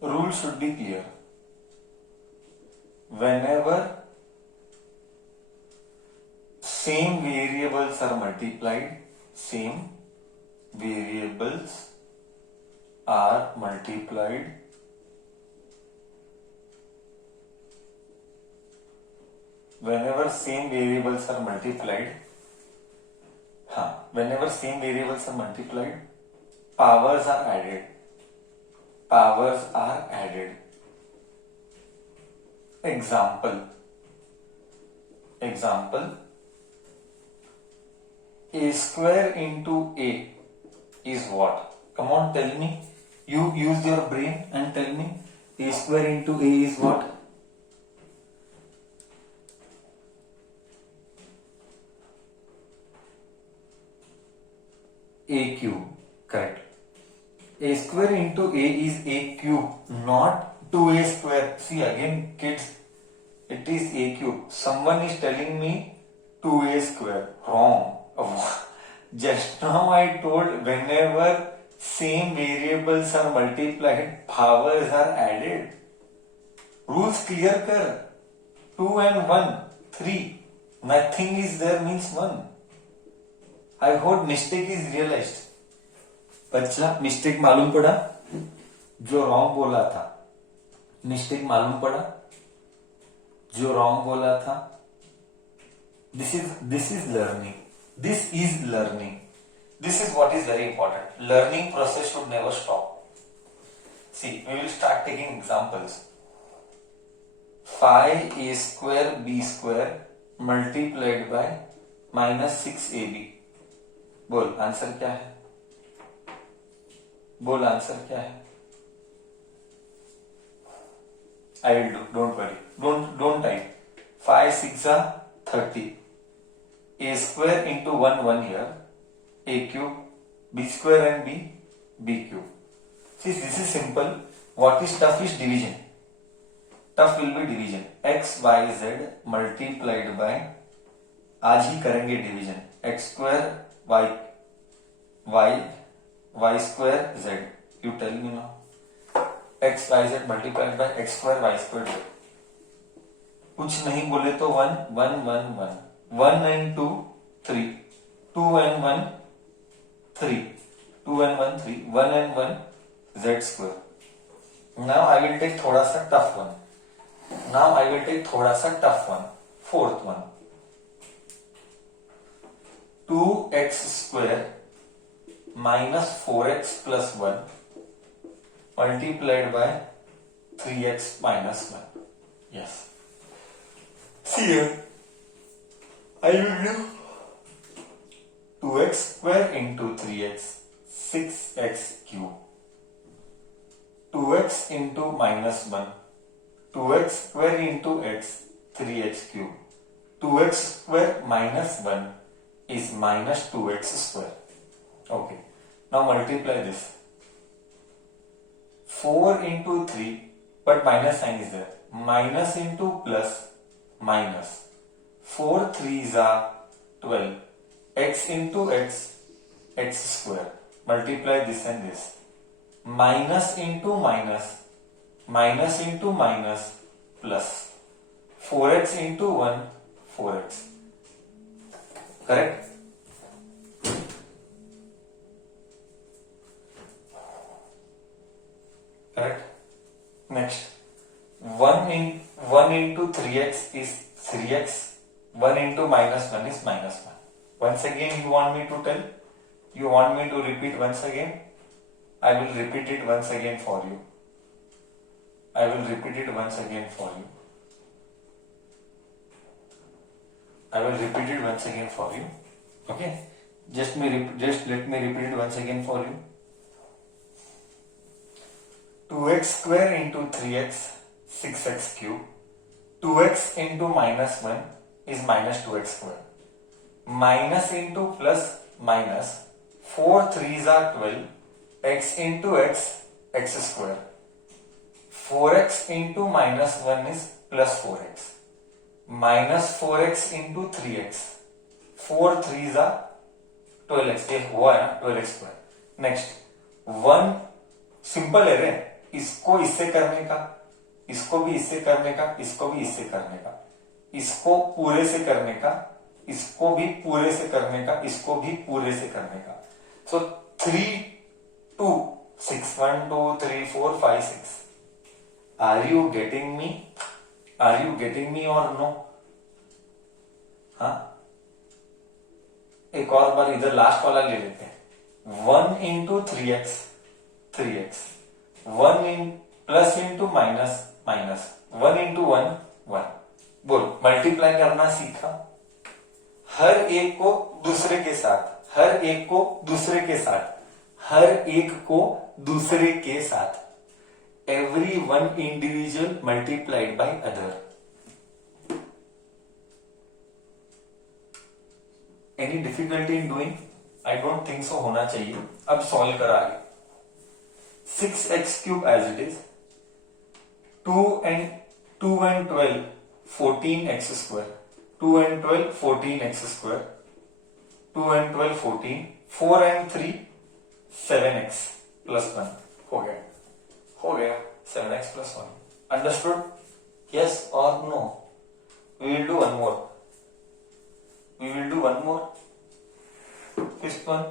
rule should be clear. Whenever same variables are multiplied, same variables are multiplied, whenever same variables are multiplied, whenever same variables are multiplied, powers are added. Powers are added. Example, a square into a is what? Come on, tell me. You use your brain and tell me. A square into a is what? A cube. Correct. A square into a is a cube, not 2a square. See again, kids, it is a cube. Someone is telling me 2a square. Wrong. Just now I told whenever same variables are multiplied, powers are added. Rules clear kar. 2 and 1, 3. Nothing is there means 1. I hope mistake is realized. बच्चा mistake मालूम पड़ा? जो wrong बोला था mistake मालूम पड़ा? जो wrong बोला था? This is learning. This is learning. This is what is very important. Learning process should never stop. See, we will start taking examples. 5a square b square multiplied by minus 6ab. बोल answer क्या है? बोल answer क्या है? I will do. Don't worry. Don't type. 5 6 are 30. A square into 1 here. A cube. B square and B cube. See, this is simple. What is tough is division. Tough will be division. X y z multiplied by, आज ही करेंगे division. X square y square z. You tell me now. X y z multiplied by x square y square z. कुछ नहीं बोले तो 1 1 1 1 1 and 2 3 2 and 1 3 2 and 1 3 1 and 1 z square. Now I will take थोड़ा सा tough one. Fourth one. 2x square minus 4x plus 1 multiplied by 3x minus 1. Yes. See here. I will do 2x square into 3x, 6x cube. 2x into minus 1. 2x square into x, 3x cube. 2x square minus 1 is minus 2x square. Okay. Now multiply this. 4 into 3, but minus sign is there. Minus into plus, minus. 4 3s are 12. X into x, x square. Multiply this and this. Minus into minus, minus into minus, plus. 4x into 1, 4x. Correct? Correct? Next. 1 into 3x is 3x. 1 into minus 1 is minus 1. Once again you want me to tell? You want me to repeat once again? I will repeat it once again for you. Okay? Just let me repeat it once again for you. 2x square into 3x, 6x cube. 2x into minus 1 is minus 2x square. Minus into plus minus. 4 3s are 12. X into x, x square. 4x into minus 1 is plus 4x. Minus 4x into 3x. 4 3s are 12x. ये हुआ है ना 12x square. Next 1 simple है रे. इसको इससे करने का, इसको भी इससे करने का, इसको भी इससे करने का, इसको पूरे से करने का, इसको भी पूरे से करने का, इसको भी पूरे से करने का। So 3 2 6 1 2 3 4 5 6। Are you getting me? Are you getting me और नो? हाँ, एक और बार इधर लास्ट वाला ले लेते हैं। 1 इंटू 3x 3x, 1 इन plus into minus minus, 1 into 1 1। बोल, मल्टीप्लाई करना सीखा? हर एक को दूसरे के साथ, हर एक को दूसरे के साथ, हर एक को दूसरे के साथ। Every one individual multiplied by other. Any difficulty in doing? I don't think so होना चाहिए। अब सॉल्व करा आगे। 6x cube as it is, 2 and 12 14x square, 2 and 12 14x square, 2 and 12 14, 4 and 3 7x plus 1। हो गया, हो गया 7x प्लस 1। अंडरस्टूड? यस और no? We will do one more, we will do one more, fifth one।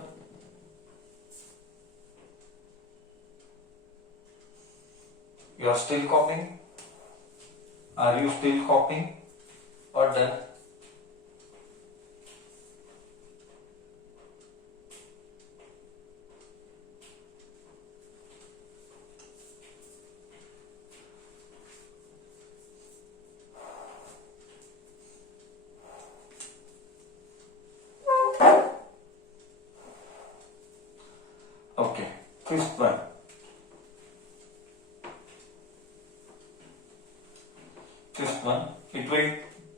You are still copying? Are you still copying or done? Okay, fifth one। Fifth one, it will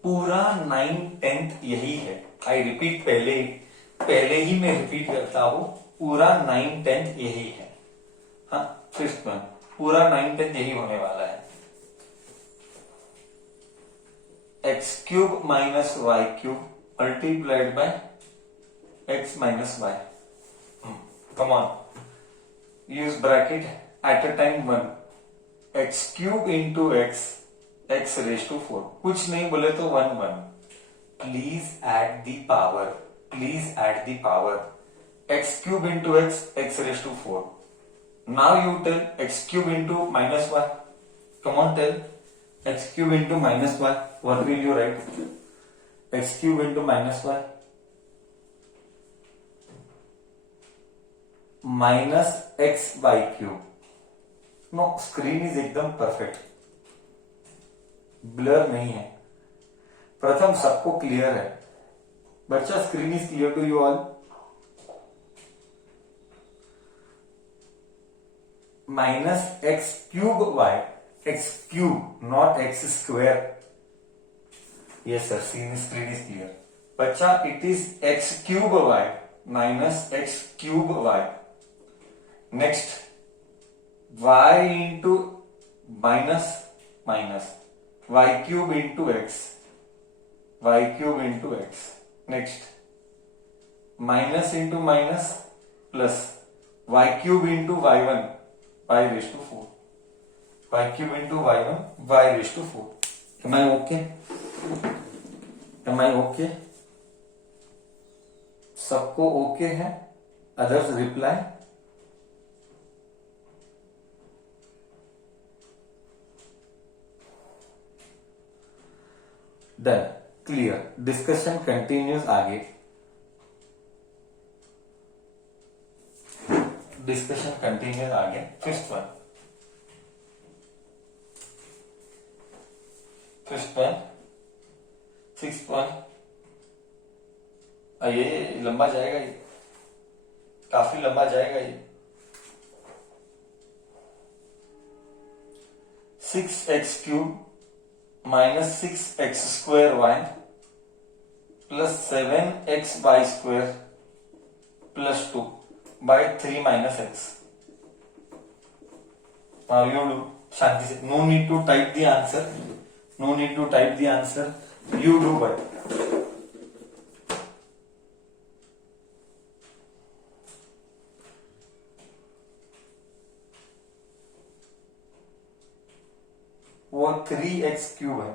पूरा 9 10th यही है। I repeat, पहले ही मैं repeat करता हूं, पूरा 9 10th यही है। हाँ, फिफ्थ वन पूरा 9 10th यही होने वाला है। x cube minus y cube multiplied by x minus y. Come on, use bracket at a time 1, x cube into x raised to 4। कुछ नहीं बोले तो 1 1। Please add the power, please add the power। x cube into x raised to 4। Now you tell x cube into minus y। Come on, tell x cube into minus y। What will you write? x cube into minus y minus x by cube. No, screen is एकदम perfect, blur नहीं है। प्रथम सबको clear है बच्चा? Screen is clear to you all? Minus x cube y, x cube not x square. Yes sir, screen is clear बच्चा। It is x cube y minus x cube y. Next y into minus minus y cube into x, y cube into x. Next minus into minus plus y cube into y1 y raise to 4, y cube into y1 y raise to 4। Am I okay? Am I okay? सबको okay है? Others reply? Done, clear. Discussion continues आगे। Discussion continues आगे। Fifth one, sixth one. ये लंबा जाएगा, ये काफी लंबा जाएगा ये। 6x cube minus 6x square y plus 7x y square plus 2 by 3 minus x. You do शांति से, no need to type the answer, no need to type the answer, you do but. वो 3x cube है,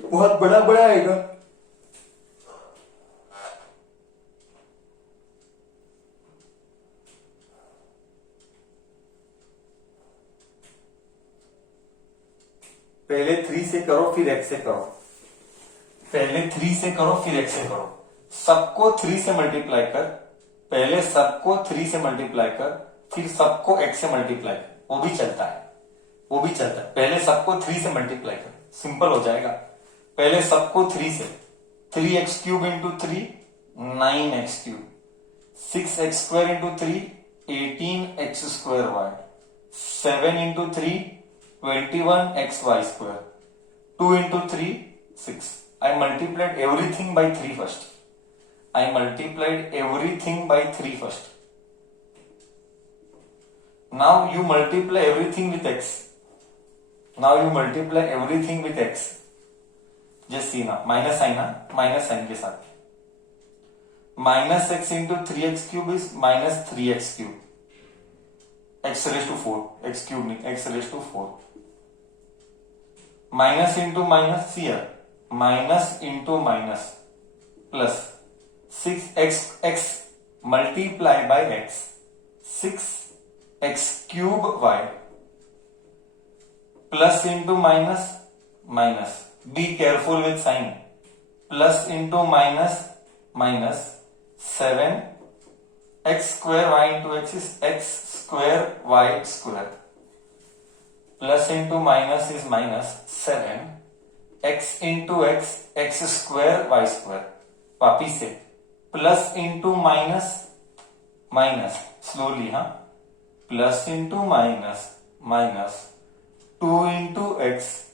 बहुत बड़ा बड़ा आएगा। पहले 3 से करो फिर x से करो, पहले 3 से करो फिर x से करो, सबको 3 से मल्टीप्लाई कर, पहले सबको 3 से मल्टीप्लाई कर, फिर सबको x से मल्टीप्लाई कर, वो भी चलता है, वो भी चलता है। पहले सबको 3 से मल्टीप्लाई कर, सिंपल हो जाएगा। पहले सबको 3 से, 3x cube into 3 9x cube, 6x square into 3 18x square y, 7 into 3 21xy square, 2 into 3 6. I multiplied everything by 3 first. I multiplied everything by 3 first. Now you multiply everything with x. Now you multiply everything with x. Just see now, minus sign ना, minus sign के साथ, minus x into 3x cube is minus 3x cube, x raised to 4, x cube नहीं, x raised to 4, minus into minus here, minus into minus, plus 6x multiply by x, 6x cube y, plus into minus minus, be careful with sign, plus into minus minus, 7 x square y into x is x square y square, plus into minus is minus 7 x into x x square y square, वापिस से plus into minus minus, slowly हाँ, plus into minus minus 2 into x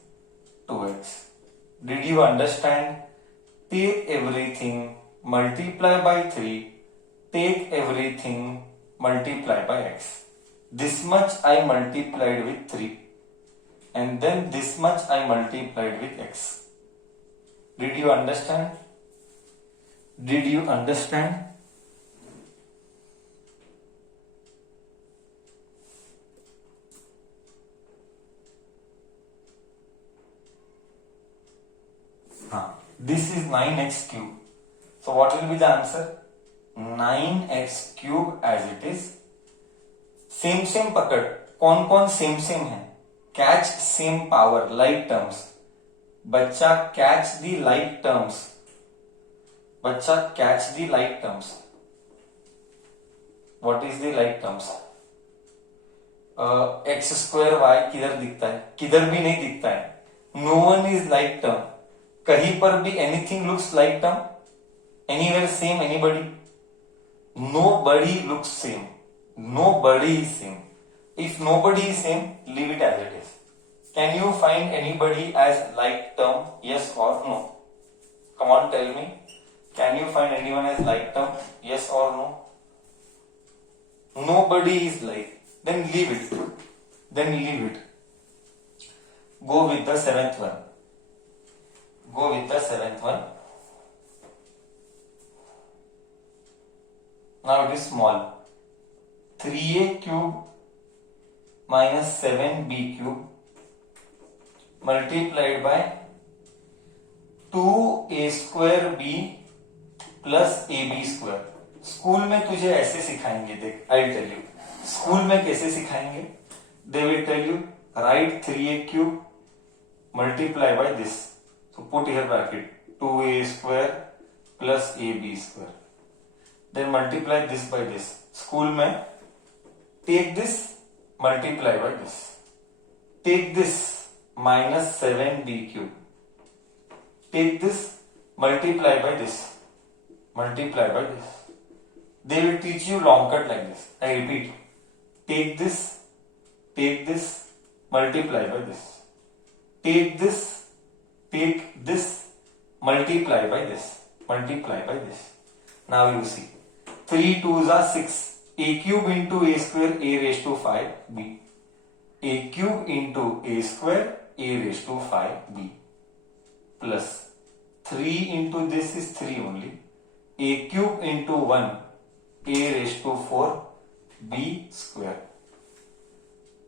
2x. Did you understand? Take everything, multiply by 3, take everything, multiply by x. This much I multiplied with 3, and then this much I multiplied with x. Did you understand? Did you understand? This is 9x cube. So what will be the answer? 9x cube as it is. Same same पकड़, कौन कौन same same है? Catch same power, like terms, बच्चा catch the like terms, बच्चा catch the like terms. What is the like terms? X square y किधर दिखता है? किधर भी नहीं दिखता है. No one is like term. कहीं पर भी anything looks like term? Anywhere same? Anybody? Nobody looks same. Nobody is same. If nobody is same, leave it as it is. Can you find anybody as like term? Yes or no? Come on, tell me. Can you find anyone as like term? Yes or no? Nobody is like. Then leave it. Then leave it. Go with the seventh one. Go with the seventh one. Now it is small. 3a cube minus 7b cube multiplied by 2a square b plus ab square. School में तुझे ऐसे सिखाएंगे, देख, I tell you. School में कैसे सिखाएंगे? They will tell you right 3a cube multiply by this. So put here bracket 2a square plus ab square. Then multiply this by this. School में take this, multiply by this. Take this, minus 7b cube. Take this, multiply by this. Multiply by this. They will teach you long cut like this. I repeat. Take this, multiply by this. Take this, multiply by this. Multiply by this. Now you see. 3 2s are 6. A cube into a square a raised to 5b. A cube into a square a raised to 5b. Plus 3 into this is 3 only. A cube into 1 a raised to 4b square.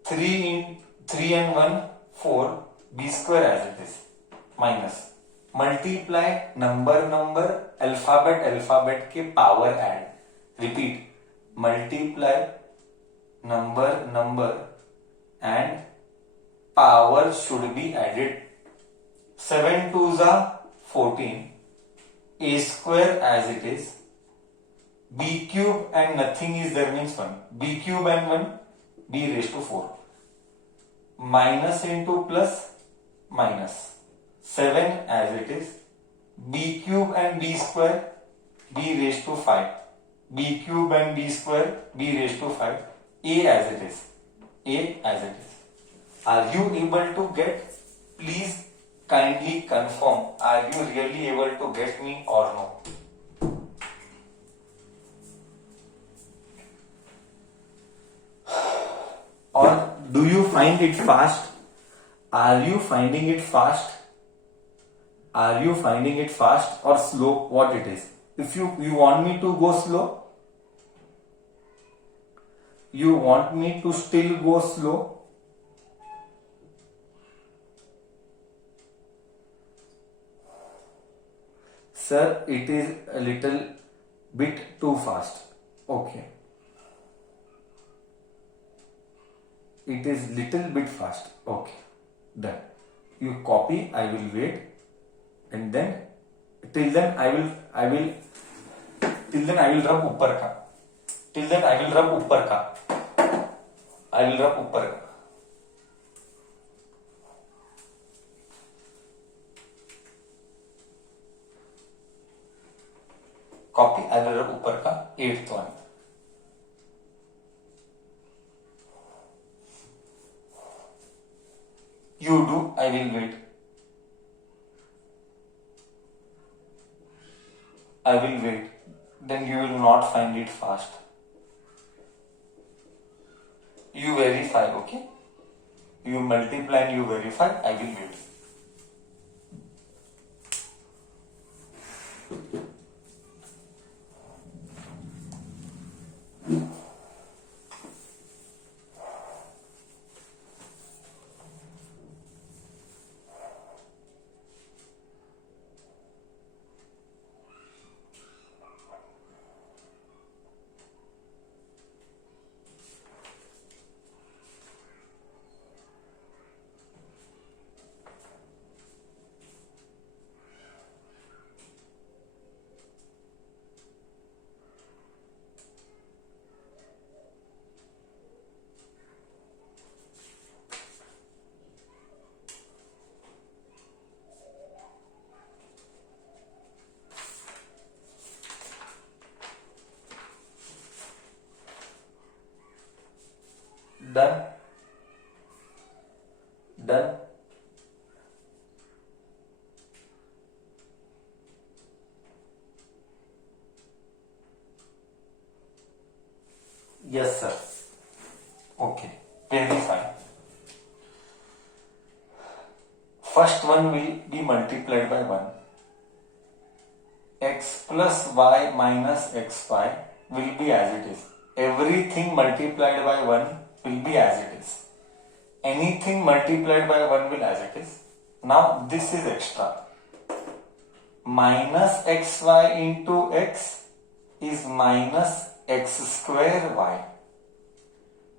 3 in 3 and 1 4, b square as it is, minus multiply number alphabet के power add, repeat multiply number and power should be added. 7 2s are 14, a square as it is, b cube and nothing is there means 1, b cube and 1 b raised to 4, minus into plus minus 7 as it is, b cube and b square b raised to 5, b cube and b square b raised to 5, a as it is, a as it is. Are you able to get? Please kindly confirm, are you really able to get me or no? Or do you find it fast? Are you finding it fast? Are you finding it fast or slow? What it is? If you want me to go slow, you want me to still go slow? Sir, it is a little bit too fast. Okay. It is little bit fast. Okay. Done. You copy, I will wait, and then till then I will rub ऊपर का. Till then I will rub ऊपर का. I will rub ऊपर का. Copy, I will rub ऊपर का 8th one. You do, I will wait. I will wait. Then you will not find it fast. You verify, okay? You multiply and you verify, I will wait. Done. Done. Yes, sir. Okay. Very fine. First one will be multiplied by 1. X plus y minus xy will be as it is. Everything multiplied by 1 will be as it is. Anything multiplied by 1 will as it is. Now this is extra. Minus xy into x is minus x square y.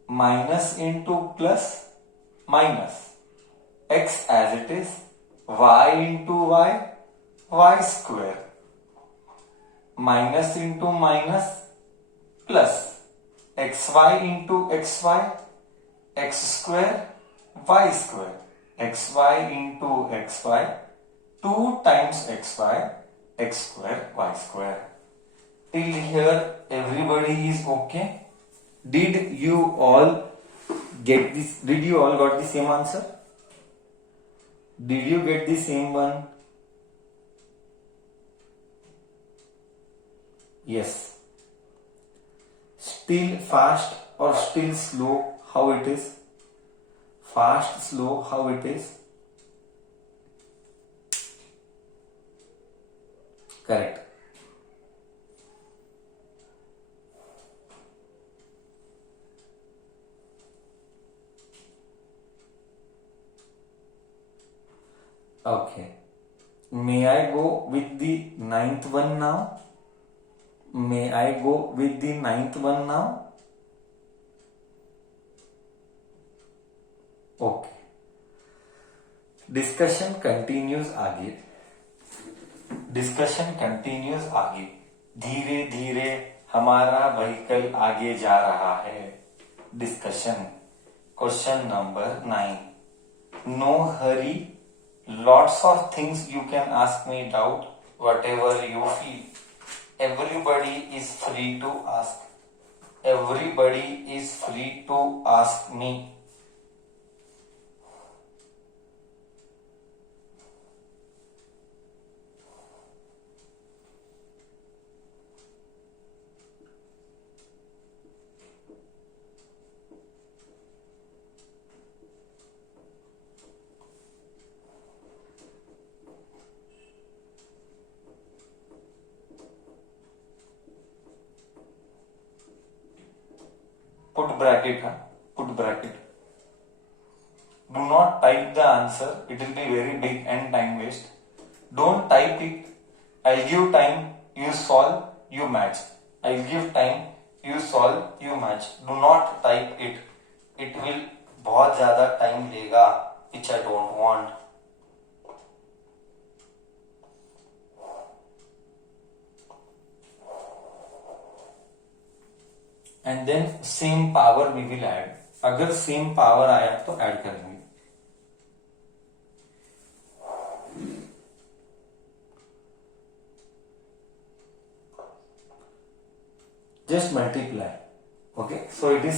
Minus into plus minus. X as it is. Y into y, y square. Minus into minus plus. Xy into xy, x square, y square. Xy into xy, 2 times xy, x square, y square. Till here everybody is okay. Did you all get this? Did you all got the same answer? Did you get the same one? Yes. Still fast or still slow? How it is? Fast, slow, how it is? Correct. Okay. May I go with the ninth one now? May I go with the ninth one now? Okay. Discussion continues आगे. Discussion continues आगे. धीरे धीरे हमारा vehicle आगे जा रहा है. Discussion. Question number 9. No hurry. Lots of things you can ask me doubt, whatever you feel. Everybody is free to ask. Everybody is free to ask me. Put bracket, huh? Put bracket. Do not type the answer. It will be very big and time waste. Don't type it. I'll give time. You solve. You match. I'll give time. You solve. You match. Do not type it. It will बहुत ज़्यादा time लेगा. Which I don't want. And then same power we will add. अगर same power आया तो add करेंगे. Just multiply. Okay, so it is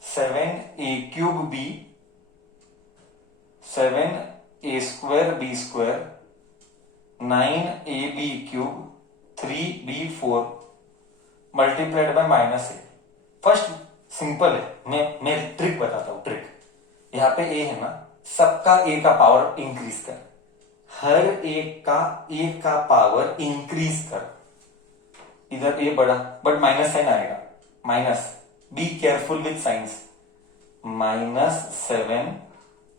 7 a cube b, 7 a square b square, 9 a b cube, 3 b 4 multiplied by -a. First simple है. मैं trick बताता हूं. Trick यहां पे a है ना, सबका a का पावर इंक्रीज कर. हर एक का a का पावर इंक्रीज कर. इधर a बड़ा बट माइनस साइन आएगा. Minus. Be careful with signs. -7.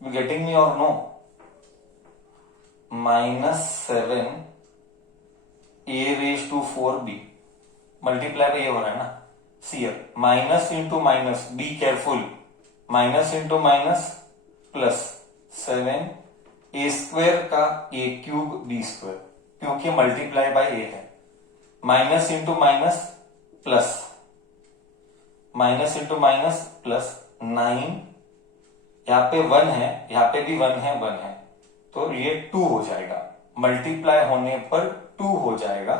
You getting me और no? -7 a raised to 4b multiply पे ये हो रहा है ना. See minus into minus. Be careful. Minus into minus plus 7 a square का a क्यूब b स्क्वायर, क्योंकि मल्टीप्लाई बाय a है. Minus into minus plus. Minus into minus plus 9. यहाँ पे 1 है, यहाँ पे भी 1 है, 1 है, तो ये 2 हो जाएगा. मल्टीप्लाई होने पर 2 हो जाएगा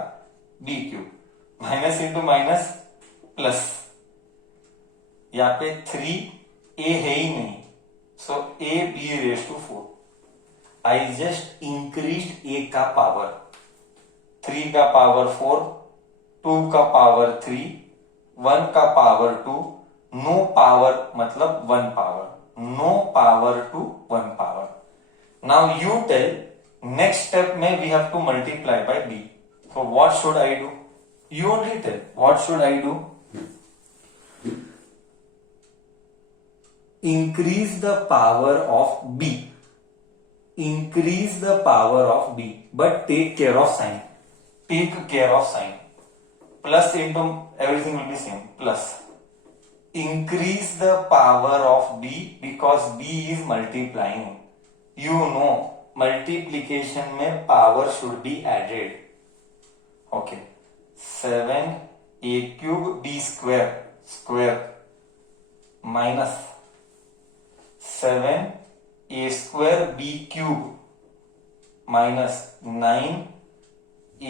b cube. Minus into minus plus. यहाँ पे 3 a है ही नहीं, so a b raise to 4. I just increase a का पावर. 3 का पावर 4, 2 का पावर 3, 1 का पावर 2. नो पावर मतलब 1 power. No power to 1 power. Now you tell next step में we have to multiply by b. So what should I do? You only tell. What should I do? Increase the power of b. Increase the power of b. But take care of sign. Take care of sign. Plus into everything will be same. Plus. Increase the power of b because b is multiplying. You know, multiplication में power should be added. Okay. 7 a cube b square square minus 7 a square b cube minus 9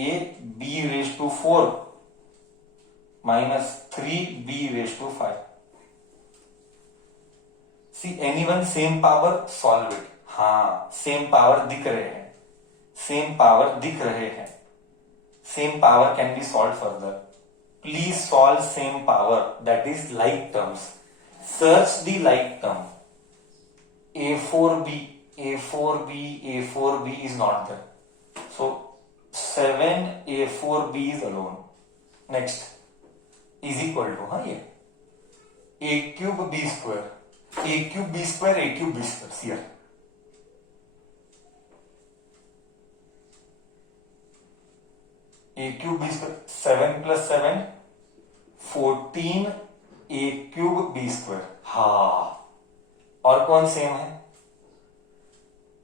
a b raised to 4 minus 3 b raised to 5. See anyone same power? Solve it. हाँ, same power दिख रहे हैं. Same power दिख रहे हैं. Same power can be solved further. Please solve same power, that is like terms. Search the like term. A4b, A4b, A4b is not there. So 7 A4b is alone. Next is equal to ये a cube b square. A cube b square, a cube b square. Here a cube b square, 7 plus 7 14 a cube b square. हा, और कौन सेम है?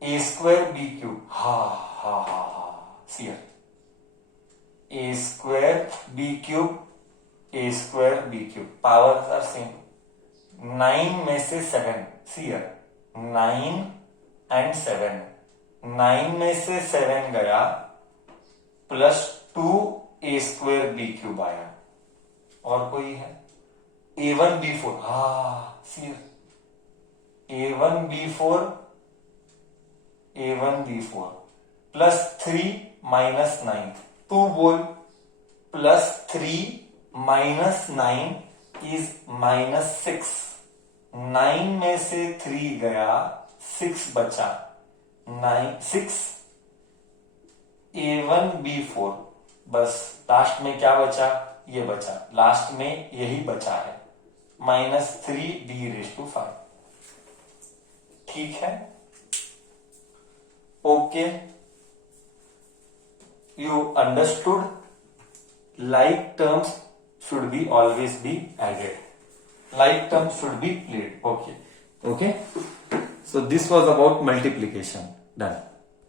A square b cube. हा हा हा हा, सीयर, a square b cube, a square b cube, powers are same. 9 में से 7, सीयर, 9 एंड 7, 9 में से 7 गया, प्लस 2 ए स्क्वायर बी क्यूब आया। और कोई है? A1 B4, हा shear, A1 B4, A1 B4 plus 3 minus 9, तू बोल, प्लस 3 माइनस 9 इज माइनस 6। 9 में से 3 गया, 6 बचा, 6 A1 B4, बस लास्ट में क्या बचा? ये बचा, लास्ट में यही बचा है, -3d⁵5। ठीक है, okay, you understood? Like terms should be always be added. Like terms should be played. Okay. So this was about multiplication. Done.